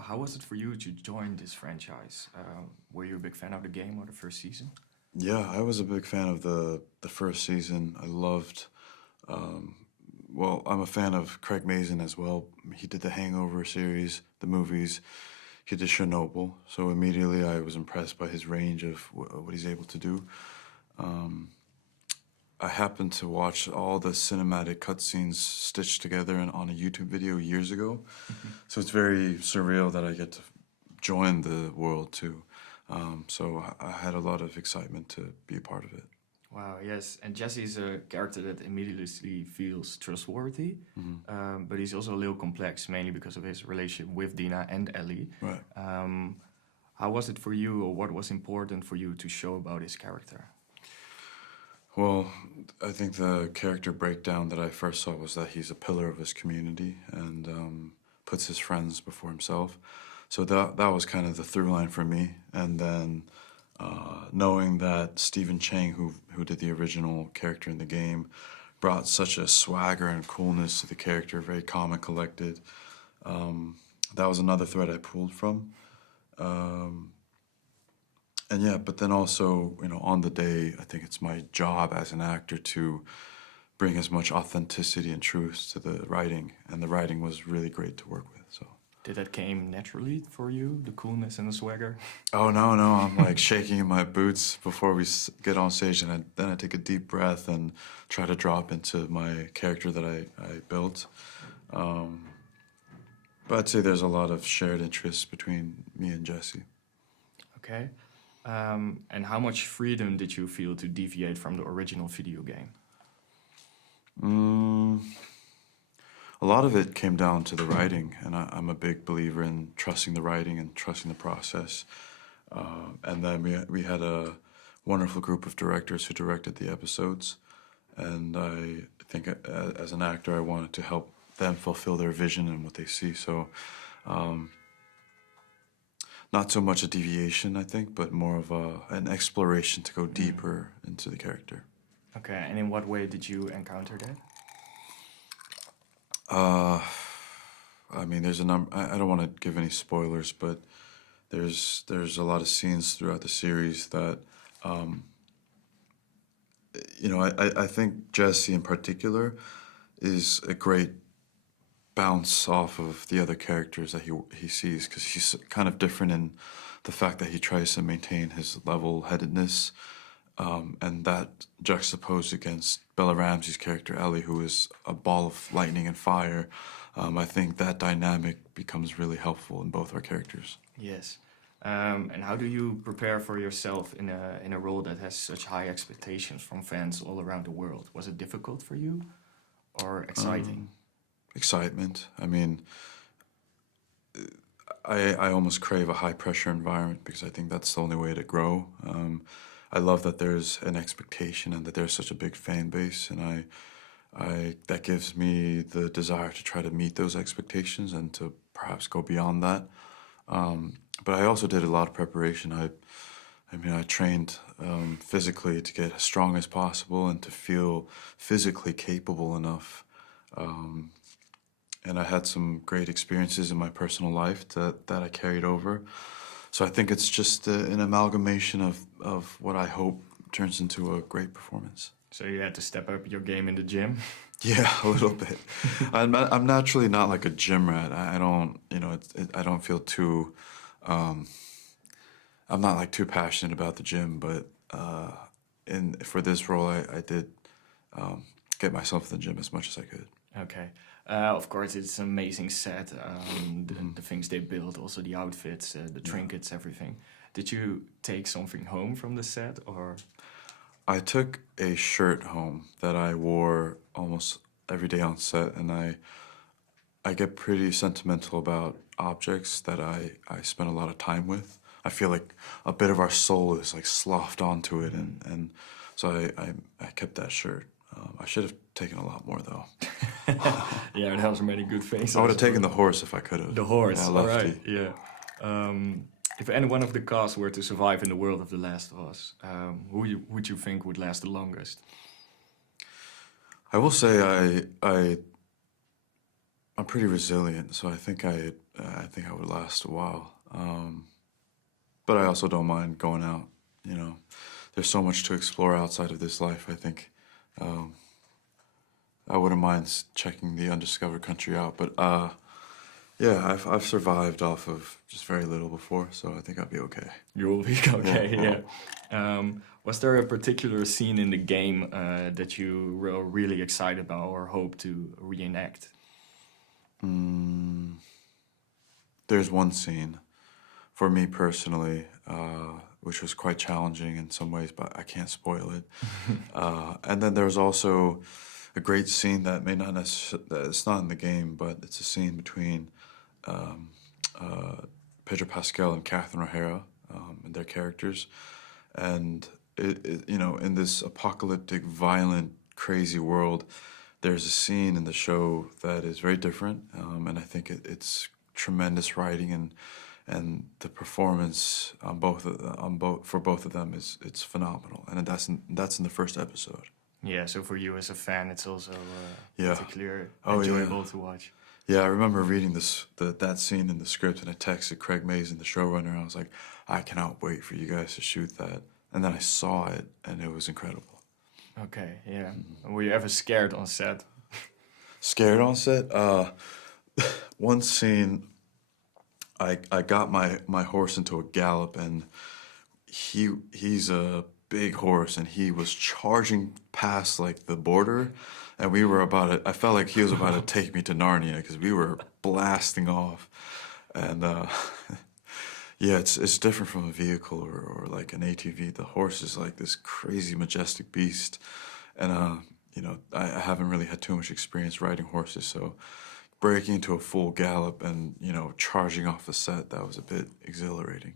how was it for you to join this franchise? Were you a big fan of the game or the first season? Yeah, I was a big fan of the first season. I loved. Well, I'm a fan of Craig Mazin as well. He did the Hangover series, the movies. He did Chernobyl, so immediately I was impressed by his range of what he's able to do. I happened to watch all the cinematic cutscenes stitched together on a YouTube video years ago, so it's very surreal that I get to join the world too. So I had a lot of excitement to be a part of it. Wow, yes. And Jesse is a character that immediately feels trustworthy, but he's also a little complex, mainly because of his relationship with Dina and Ellie. Right. How was it for you, or what was important for you to show about his character? Well, I think the character breakdown that I first saw was that he's a pillar of his community and puts his friends before himself. So that was kind of the through line for me. And then knowing that Stephen Chang, who did the original character in the game, brought such a swagger and coolness to the character, very calm and collected. That was another thread I pulled from. And yeah, but then also, on the day, I think it's my job as an actor to bring as much authenticity and truth to the writing, and the writing was really great to work with. So. Did that came naturally for you, the coolness and the swagger? Oh no, I'm like shaking in my boots before we get on stage, and then I take a deep breath and try to drop into my character that I built. But I'd say there's a lot of shared interests between me and Jesse. Okay. And how much freedom did you feel to deviate from the original video game? A lot of it came down to the writing, and I'm a big believer in trusting the writing and trusting the process. And then we had a wonderful group of directors who directed the episodes, and I think as an actor I wanted to help them fulfill their vision and what they see. So not so much a deviation, I think, but more of an exploration to go deeper into the character. Okay, and in what way did you encounter that? I mean, there's a number. I don't want to give any spoilers, but there's a lot of scenes throughout the series that, I think Jesse in particular is a great bounce off of the other characters that he sees, because he's kind of different in the fact that he tries to maintain his level-headedness, and that juxtaposed against Bella Ramsey's character Ellie, who is a ball of lightning and fire. I think that dynamic becomes really helpful in both our characters. Yes. And how do you prepare for yourself in a role that has such high expectations from fans all around the world? Was it difficult for you, or exciting? Excitement. I mean, I almost crave a high-pressure environment, because I think that's the only way to grow. I love that there's an expectation and that there's such a big fan base, and I that gives me the desire to try to meet those expectations and to perhaps go beyond that. But I also did a lot of preparation. I trained physically to get as strong as possible and to feel physically capable enough. And I had some great experiences in my personal life that I carried over. So I think it's just an amalgamation of what I hope turns into a great performance. So you had to step up your game in the gym? Yeah, a little bit. I'm naturally not like a gym rat. I don't, I don't feel too. I'm not like too passionate about the gym, but for this role, I did get myself in the gym as much as I could. Okay. Of course, it's an amazing set. The things they built, also the outfits, the trinkets, everything. Did you take something home from the set, or? I took a shirt home that I wore almost every day on set, and I get pretty sentimental about objects that I spend a lot of time with. I feel like a bit of our soul is like sloughed onto it, and so I kept that shirt. I should have taken a lot more, though. Yeah, that was many good things. I would have taken the horse if I could have. The horse, yeah, all right, yeah. If any one of the cast were to survive in the world of The Last of Us, who would you think would last the longest? I will say I'm pretty resilient, so I think I would last a while. But I also don't mind going out. You know, there's so much to explore outside of this life. I think I wouldn't mind checking the undiscovered country out. But yeah, I've survived off of just very little before, so I think I'll be okay. You will be okay, yeah. Was there a particular scene in the game that you were really excited about or hope to reenact? There's one scene, for me personally, which was quite challenging in some ways, but I can't spoil it. And then there's also a great scene that may not necessarily, it's not in the game, but it's a scene between Pedro Pascal and Catherine O'Hara and their characters. And, you know, in this apocalyptic, violent, crazy world, there's a scene in the show that is very different, and I think it's tremendous writing, and the performance for both of them it's phenomenal, and that's in the first episode. Yeah, so for you as a fan, it's also Yeah. particularly Oh, enjoyable yeah. to watch. Yeah, I remember reading that scene in the script, and I texted Craig Mazin, the showrunner. I was like, I cannot wait for you guys to shoot that. And then I saw it, and it was incredible. Okay, yeah. Were you ever scared on set? Scared on set? One scene, I got my horse into a gallop, and he's a big horse, and he was charging past like the border, and we were I felt like he was about to take me to Narnia because we were blasting off, and yeah, it's different from a vehicle or like an ATV. The horse is like this crazy majestic beast, and you know, I haven't really had too much experience riding horses, so breaking into a full gallop and, you know, charging off the set, that was a bit exhilarating.